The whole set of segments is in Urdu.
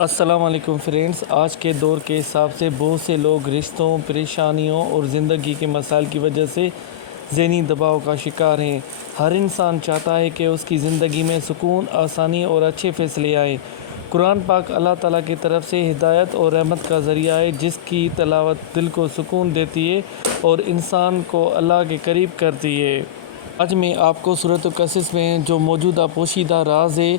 السلام علیکم فرینڈز، آج کے دور کے حساب سے بہت سے لوگ رشتوں، پریشانیوں اور زندگی کے مسائل کی وجہ سے ذہنی دباؤ کا شکار ہیں۔ ہر انسان چاہتا ہے کہ اس کی زندگی میں سکون، آسانی اور اچھے فیصلے آئیں۔ قرآن پاک اللہ تعالیٰ کی طرف سے ہدایت اور رحمت کا ذریعہ ہے، جس کی تلاوت دل کو سکون دیتی ہے اور انسان کو اللہ کے قریب کرتی ہے۔ آج میں آپ کو سورۃ القصص میں جو موجودہ پوشیدہ راز ہے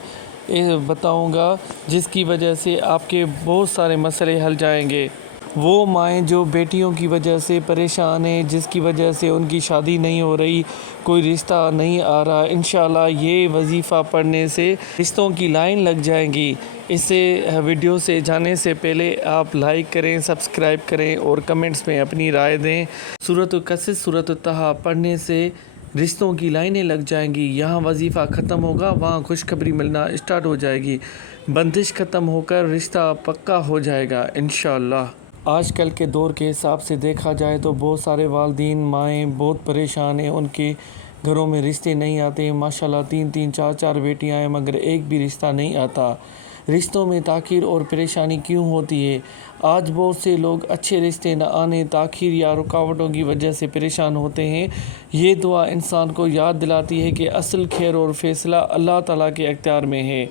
بتاؤں گا، جس کی وجہ سے آپ کے بہت سارے مسئلے حل جائیں گے۔ وہ مائیں جو بیٹیوں کی وجہ سے پریشان ہیں، جس کی وجہ سے ان کی شادی نہیں ہو رہی، کوئی رشتہ نہیں آ رہا، انشاءاللہ یہ وظیفہ پڑھنے سے رشتوں کی لائن لگ جائیں گی۔ اس ویڈیو سے جانے سے پہلے آپ لائک کریں، سبسکرائب کریں اور کمنٹس میں اپنی رائے دیں۔ سورۃ القصص، سورۃ الطٰہٰ پڑھنے سے رشتوں کی لائنیں لگ جائیں گی۔ یہاں وظیفہ ختم ہوگا، وہاں خوشخبری ملنا اسٹارٹ ہو جائے گی، بندش ختم ہو کر رشتہ پکا ہو جائے گا انشاءاللہ۔ آج کل کے دور کے حساب سے دیکھا جائے تو بہت سارے والدین، مائیں بہت پریشان ہیں، ان کے گھروں میں رشتے نہیں آتے۔ ماشاءاللہ 3 4 4 بیٹیاں ہیں مگر ایک بھی رشتہ نہیں آتا۔ رشتوں میں تاخیر اور پریشانی کیوں ہوتی ہے؟ آج بہت سے لوگ اچھے رشتے نہ آنے، تاخیر یا رکاوٹوں کی وجہ سے پریشان ہوتے ہیں۔ یہ دعا انسان کو یاد دلاتی ہے کہ اصل خیر اور فیصلہ اللہ تعالیٰ کے اختیار میں ہے۔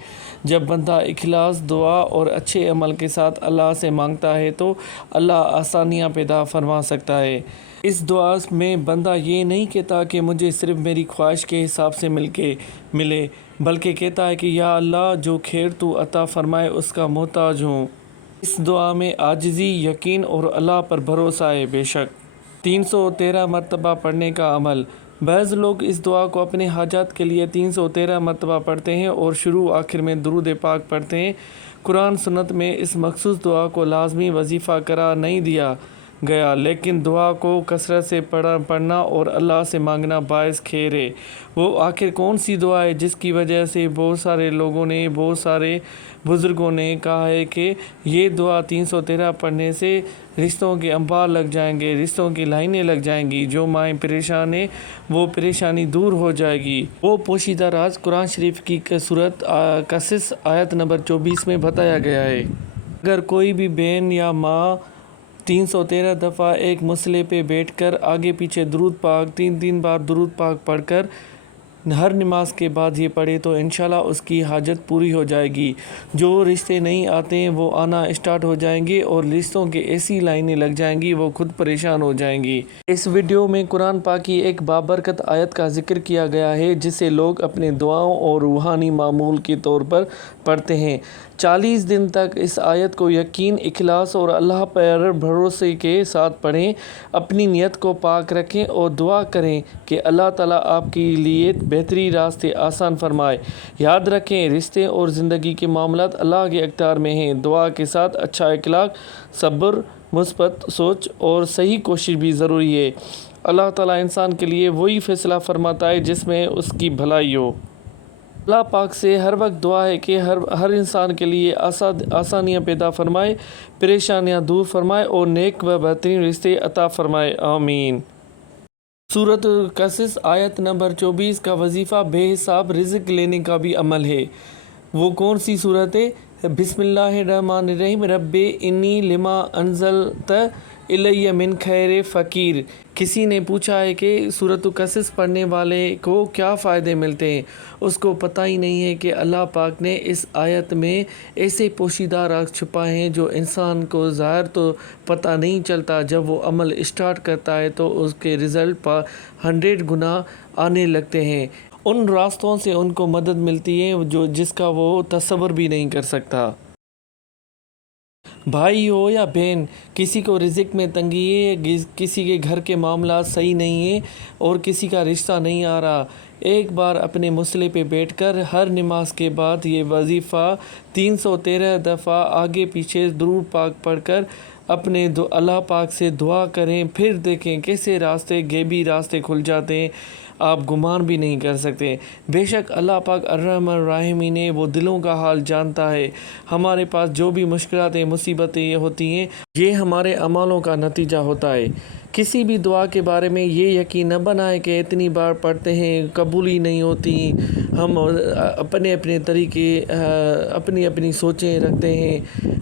جب بندہ اخلاص، دعا اور اچھے عمل کے ساتھ اللہ سے مانگتا ہے تو اللہ آسانیاں پیدا فرما سکتا ہے۔ اس دعا میں بندہ یہ نہیں کہتا کہ مجھے صرف میری خواہش کے حساب سے ملے، بلکہ کہتا ہے کہ یا اللہ، جو خیر تو عطا فرمائے اس کا محتاج ہوں۔ اس دعا میں عاجزی، یقین اور اللہ پر بھروسہ ہے۔ بے شک 313 مرتبہ پڑھنے کا عمل۔ بعض لوگ اس دعا کو اپنے حاجات کے لیے 313 مرتبہ پڑھتے ہیں اور شروع آخر میں درود پاک پڑھتے ہیں۔ قرآن سنت میں اس مخصوص دعا کو لازمی وظیفہ قرار نہیں دیا گیا، لیکن دعا کو کثرت سے پڑھنا اور اللہ سے مانگنا باعث خیر ہے۔ وہ آخر کون سی دعا ہے جس کی وجہ سے بہت سارے لوگوں نے، بہت سارے بزرگوں نے کہا ہے کہ یہ دعا 313 پڑھنے سے رشتوں کے انبار لگ جائیں گے، رشتوں کی لائنیں لگ جائیں گی، جو مائیں پریشان ہیں وہ پریشانی دور ہو جائے گی۔ وہ پوشیدہ راز قرآن شریف کی سورۃ قصص آیت نمبر 24 میں بتایا گیا ہے۔ اگر کوئی بھی بہن یا ماں 313 دفعہ ایک مسئلے پہ بیٹھ کر آگے پیچھے درود پاک 3 بار درود پاک پڑھ کر ہر نماز کے بعد یہ پڑھے تو انشاءاللہ اس کی حاجت پوری ہو جائے گی۔ جو رشتے نہیں آتے ہیں وہ آنا اسٹارٹ ہو جائیں گے اور رشتوں کے ایسی لائنیں لگ جائیں گی، وہ خود پریشان ہو جائیں گی۔ اس ویڈیو میں قرآن پاک کی ایک بابرکت آیت کا ذکر کیا گیا ہے، جسے لوگ اپنے دعاؤں اور روحانی معمول کے طور پر پڑھتے ہیں۔ 40 دن تک اس آیت کو یقین، اخلاص اور اللہ پر بھروسے کے ساتھ پڑھیں۔ اپنی نیت کو پاک رکھیں اور دعا کریں کہ اللہ تعالیٰ آپ کے لیے بہترین راستے آسان فرمائے۔ یاد رکھیں، رشتے اور زندگی کے معاملات اللہ کے اختیار میں ہیں۔ دعا کے ساتھ اچھا اخلاق، صبر، مثبت سوچ اور صحیح کوشش بھی ضروری ہے۔ اللہ تعالیٰ انسان کے لیے وہی فیصلہ فرماتا ہے جس میں اس کی بھلائی ہو۔ اللہ پاک سے ہر وقت دعا ہے کہ ہر انسان کے لیے آسانیاں پیدا فرمائے، پریشانیاں دور فرمائے اور نیک و بہترین رشتے عطا فرمائے، آمین۔ سورۃ القصص آیت نمبر 24 کا وظیفہ بے حساب رزق لینے کا بھی عمل ہے۔ وہ کون سی صورت ہے؟ بسم اللہ الرحمن الرحیم۔ رب انی لما انزلت الی من خیر فقیر۔ کسی نے پوچھا ہے کہ سورۃ القصص پڑھنے والے کو کیا فائدے ملتے ہیں؟ اس کو پتہ ہی نہیں ہے کہ اللہ پاک نے اس آیت میں ایسے پوشیدہ راز چھپائے ہیں جو انسان کو ظاہر تو پتہ نہیں چلتا، جب وہ عمل اسٹارٹ کرتا ہے تو اس کے رزلٹ 100 گنا آنے لگتے ہیں۔ ان راستوں سے ان کو مدد ملتی ہے جس کا وہ تصور بھی نہیں کر سکتا۔ بھائی ہو یا بہن، کسی کو رزق میں تنگی ہے، کسی کے گھر کے معاملات صحیح نہیں ہیں اور کسی کا رشتہ نہیں آ رہا، ایک بار اپنے مسئلے پہ بیٹھ کر ہر نماز کے بعد یہ وظیفہ 313 دفعہ آگے پیچھے درود پاک پڑھ کر اپنے اللہ پاک سے دعا کریں، پھر دیکھیں کیسے راستے، غیبی راستے کھل جاتے ہیں، آپ گمان بھی نہیں کر سکتے۔ بے شک اللہ پاک الرحمن الرحیم ہے، وہ دلوں کا حال جانتا ہے۔ ہمارے پاس جو بھی مشکلات، مصیبتیں ہوتی ہیں، یہ ہمارے اعمالوں کا نتیجہ ہوتا ہے۔ کسی بھی دعا کے بارے میں یہ یقین نہ بنائیں کہ اتنی بار پڑھتے ہیں قبول ہی نہیں ہوتی، ہم اپنے اپنے طریقے اپنی اپنی سوچیں رکھتے ہیں،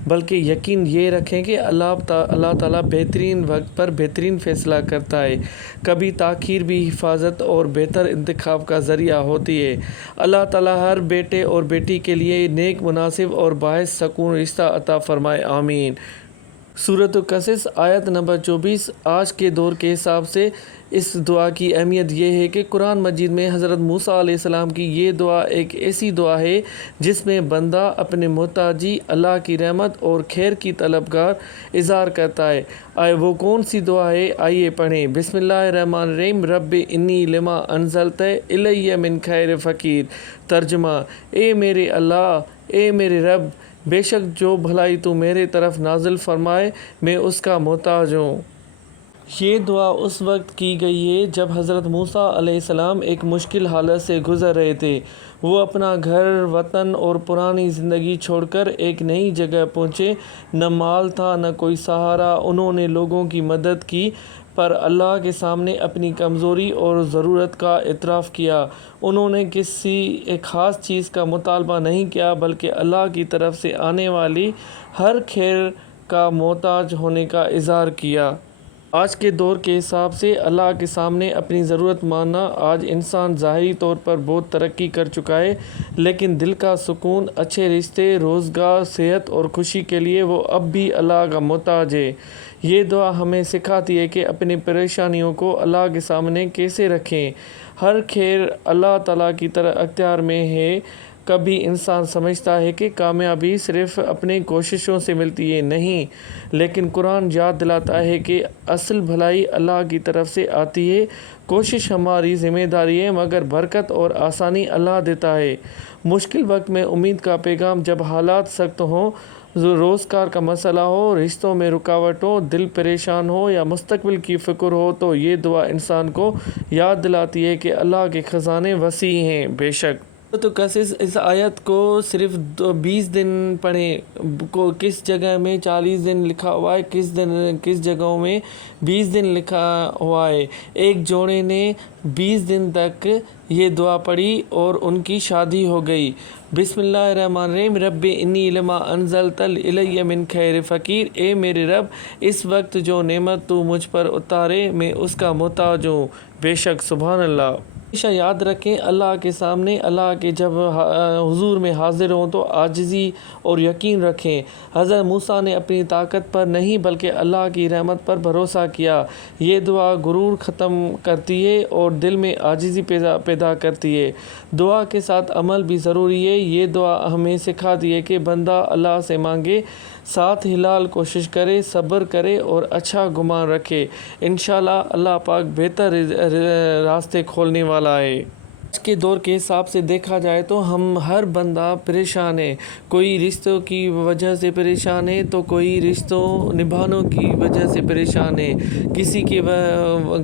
بلکہ یقین یہ رکھیں کہ اللہ تعالیٰ بہترین وقت پر بہترین فیصلہ کرتا ہے۔ کبھی تاخیر بھی حفاظت اور بہتر انتخاب کا ذریعہ ہوتی ہے۔ اللہ تعالیٰ ہر بیٹے اور بیٹی کے لیے نیک، مناسب اور باعث سکون رشتہ عطا فرمائے، آمین۔ سورۃ القصص آیت نمبر 24۔ آج کے دور کے حساب سے اس دعا کی اہمیت یہ ہے کہ قرآن مجید میں حضرت موسیٰ علیہ السلام کی یہ دعا ایک ایسی دعا ہے جس میں بندہ اپنے محتاجی، اللہ کی رحمت اور خیر کی طلب کا اظہار کرتا ہے۔ وہ کون سی دعا ہے؟ آئیے پڑھیں۔ بسم اللہ الرحمن الرحیم۔ رب انی لما انزلت الی من خیر فقیر۔ ترجمہ: اے میرے اللہ، اے میرے رب، بے شک جو بھلائی تو میرے طرف نازل فرمائے میں اس کا محتاج ہوں۔ یہ دعا اس وقت کی گئی ہے جب حضرت موسیٰ علیہ السلام ایک مشکل حالت سے گزر رہے تھے۔ وہ اپنا گھر، وطن اور پرانی زندگی چھوڑ کر ایک نئی جگہ پہنچے۔ نہ مال تھا، نہ کوئی سہارا۔ انہوں نے لوگوں کی مدد کی، پر اللہ کے سامنے اپنی کمزوری اور ضرورت کا اعتراف کیا۔ انہوں نے کسی ایک خاص چیز کا مطالبہ نہیں کیا، بلکہ اللہ کی طرف سے آنے والی ہر خیر کا محتاج ہونے کا اظہار کیا۔ آج کے دور کے حساب سے اللہ کے سامنے اپنی ضرورت ماننا۔ آج انسان ظاہری طور پر بہت ترقی کر چکا ہے، لیکن دل کا سکون، اچھے رشتے، روزگار، صحت اور خوشی کے لیے وہ اب بھی اللہ کا محتاج ہے۔ یہ دعا ہمیں سکھاتی ہے کہ اپنی پریشانیوں کو اللہ کے سامنے کیسے رکھیں۔ ہر خیر اللہ تعالیٰ کی اختیار میں ہے۔ کبھی انسان سمجھتا ہے کہ کامیابی صرف اپنی کوششوں سے ملتی ہے، نہیں، لیکن قرآن یاد دلاتا ہے کہ اصل بھلائی اللہ کی طرف سے آتی ہے۔ کوشش ہماری ذمہ داری ہے، مگر برکت اور آسانی اللہ دیتا ہے۔ مشکل وقت میں امید کا پیغام: جب حالات سخت ہوں، روزگار کا مسئلہ ہو، رشتوں میں رکاوٹ ہو، دل پریشان ہو یا مستقبل کی فکر ہو، تو یہ دعا انسان کو یاد دلاتی ہے کہ اللہ کے خزانے وسیع ہیں۔ بے شک تو اس آیت کو صرف 20 دن پڑھیں۔ کس جگہ میں 40 دن لکھا ہوا ہے، کس جگہوں میں 20 دن لکھا ہوا ہے۔ ایک جوڑے نے 20 دن تک یہ دعا پڑھی اور ان کی شادی ہو گئی۔ بسم اللہ الرحمن الرحیم۔ رب انی لما انزلت الی من خیر فقیر۔ اے میرے رب، اس وقت جو نعمت تو مجھ پر اتارے میں اس کا محتاج ہوں۔ بے شک، سبحان اللہ۔ ہمیشہ یاد رکھیں، اللہ کے سامنے، اللہ کے جب حضور میں حاضر ہوں تو عاجزی اور یقین رکھیں۔ حضرت موسیٰ نے اپنی طاقت پر نہیں بلکہ اللہ کی رحمت پر بھروسہ کیا۔ یہ دعا غرور ختم کرتی ہے اور دل میں عاجزی پیدا کرتی ہے۔ دعا کے ساتھ عمل بھی ضروری ہے۔ یہ دعا ہمیں سکھاتی ہے کہ بندہ اللہ سے مانگے، ساتھ حلال کوشش کرے، صبر کرے اور اچھا گمان رکھے۔ انشاءاللہ اللہ پاک بہتر راستے کھولنے والا ہے۔ آج کے دور کے حساب سے دیکھا جائے تو ہر بندہ پریشان ہے۔ کوئی رشتوں کی وجہ سے پریشان ہے تو کوئی رشتوں نبھانے کی وجہ سے پریشان ہے۔ کسی کے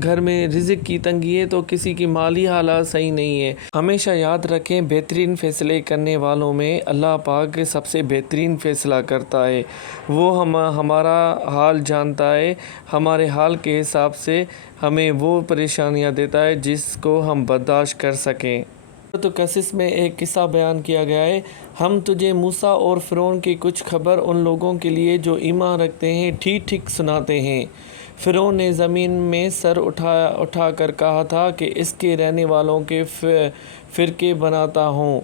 گھر میں رزق کی تنگی ہے تو کسی کی مالی حالات صحیح نہیں ہے۔ ہمیشہ یاد رکھیں، بہترین فیصلے کرنے والوں میں اللہ پاک سب سے بہترین فیصلہ کرتا ہے۔ وہ ہمارا حال جانتا ہے، ہمارے حال کے حساب سے ہمیں وہ پریشانیاں دیتا ہے جس کو ہم برداشت کر سکیں۔ سورۃ القصص میں ایک قصہ بیان کیا گیا ہے۔ ہم تجھے موسیٰ اور فرعون کی کچھ خبر ان لوگوں کے لیے جو ایمان رکھتے ہیں ٹھیک ٹھیک سناتے ہیں۔ فرعون نے زمین میں سر اٹھا کر کہا تھا کہ اس کے رہنے والوں کے فرقے بناتا ہوں،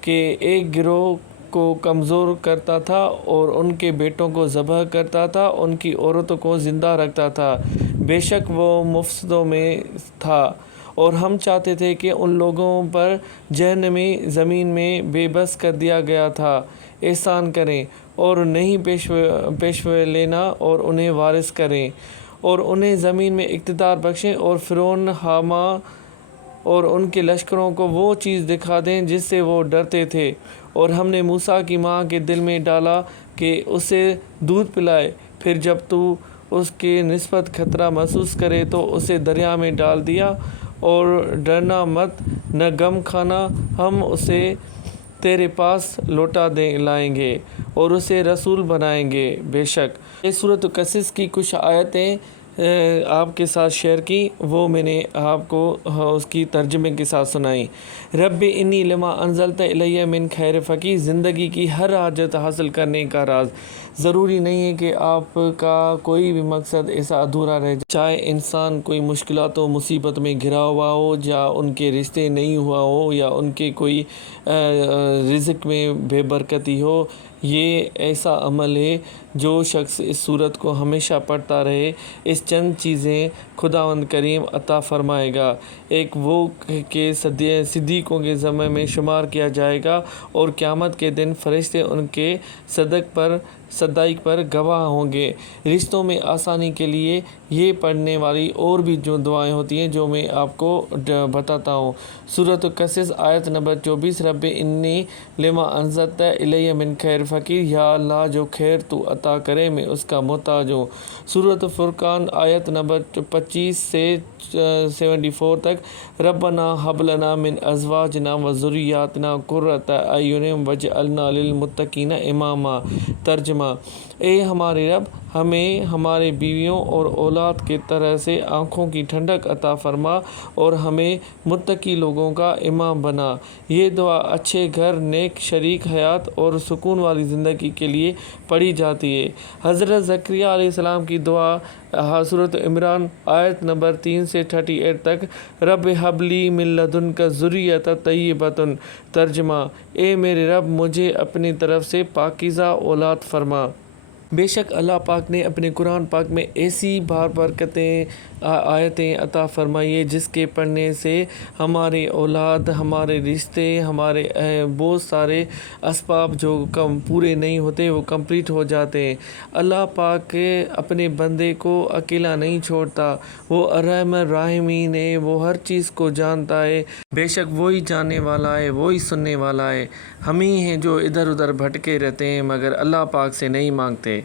کہ ایک گروہ کو کمزور کرتا تھا اور ان کے بیٹوں کو ذبح کرتا تھا، ان کی عورتوں کو زندہ رکھتا تھا۔ بے شک وہ مفسدوں میں تھا، اور ہم چاہتے تھے کہ ان لوگوں پر جہنمی زمین میں بے بس کر دیا گیا تھا۔ احسان کریں اور نہیں پیشوے لینا اور انہیں وارث کریں اور انہیں زمین میں اقتدار بخشیں، اور فرعون، حامان اور ان کے لشکروں کو وہ چیز دکھا دیں جس سے وہ ڈرتے تھے۔ اور ہم نے موسیٰ کی ماں کے دل میں ڈالا کہ اسے دودھ پلائے، پھر جب تو اس کے نسبت خطرہ محسوس کرے تو اسے دریا میں ڈال دیا، اور ڈرنا مت، نہ غم کھانا، ہم اسے تیرے پاس لوٹا لائیں گے اور اسے رسول بنائیں گے۔ بے شک یہ سورۃ القصص کی کچھ آیتیں آپ کے ساتھ شیئر کی، وہ میں نے آپ کو اس کی ترجمے کے ساتھ سنائی۔ رب انی لما انزلت الیہ من خیر فقیر، زندگی کی ہر حاجت حاصل کرنے کا راز۔ ضروری نہیں ہے کہ آپ کا کوئی بھی مقصد ایسا ادھورا رہ جائے، چاہے انسان کوئی مشکلات و مصیبت میں گھرا ہوا ہو، یا ان کے رشتے نہیں ہوا ہو، یا ان کے کوئی رزق میں بے برکتی ہو۔ یہ ایسا عمل ہے جو شخص اس صورت کو ہمیشہ پڑھتا رہے، اس چند چیزیں خداوند کریم عطا فرمائے گا۔ ایک وہ کہ صدیقوں کے ذمے میں شمار کیا جائے گا، اور قیامت کے دن فرشتے ان کے صدائق پر گواہ ہوں گے۔ رشتوں میں آسانی کے لیے یہ پڑھنے والی اور بھی جو دعائیں ہوتی ہیں جو میں آپ کو بتاتا ہوں۔ سورۃ القصص آیت نمبر 24، رب انی لما انزلت الیہ من خیر فقیر، یا اللہ جو خیر تو عطا کرے میں اس کا محتاج ہوں۔ سورۃ الفرقان آیت نمبر 25 سے 74 تک، ربنا ہب لنا من ازواجنا و ذریاتنا قرۃ اعین واجعلنا للمتقین اماما۔ ترجمہ: اے ہمارے رب، ہمیں ہمارے بیویوں اور اولاد کے طرح سے آنکھوں کی ٹھنڈک عطا فرما، اور ہمیں متقی لوگوں کا امام بنا۔ یہ دعا اچھے گھر، نیک شریک حیات اور سکون والی زندگی کے لیے پڑھی جاتی ہے۔ حضرت زکریا علیہ السلام کی دعا سورۃ عمران آیت نمبر 3 سے 38 تک، رب ہب لی من لدنک ذریۃ طیبۃ۔ ترجمہ: اے میرے رب، مجھے اپنی طرف سے پاکیزہ اولاد فرما۔ بے شک اللہ پاک نے اپنے قرآن پاک میں ایسی بارکتیں آیتیں عطا فرمائی ہے جس کے پڑھنے سے ہمارے اولاد، ہمارے رشتے، ہمارے بہت سارے اسباب جو پورے نہیں ہوتے وہ کمپلیٹ ہو جاتے ہیں۔ اللہ پاک اپنے بندے کو اکیلا نہیں چھوڑتا، وہ ارحم الراحمین ہے، وہ ہر چیز کو جانتا ہے۔ بے شک وہی جاننے والا ہے، وہی سننے والا ہے۔ ہم ہی ہیں جو ادھر ادھر بھٹکے رہتے ہیں مگر اللہ پاک سے نہیں مانگتے۔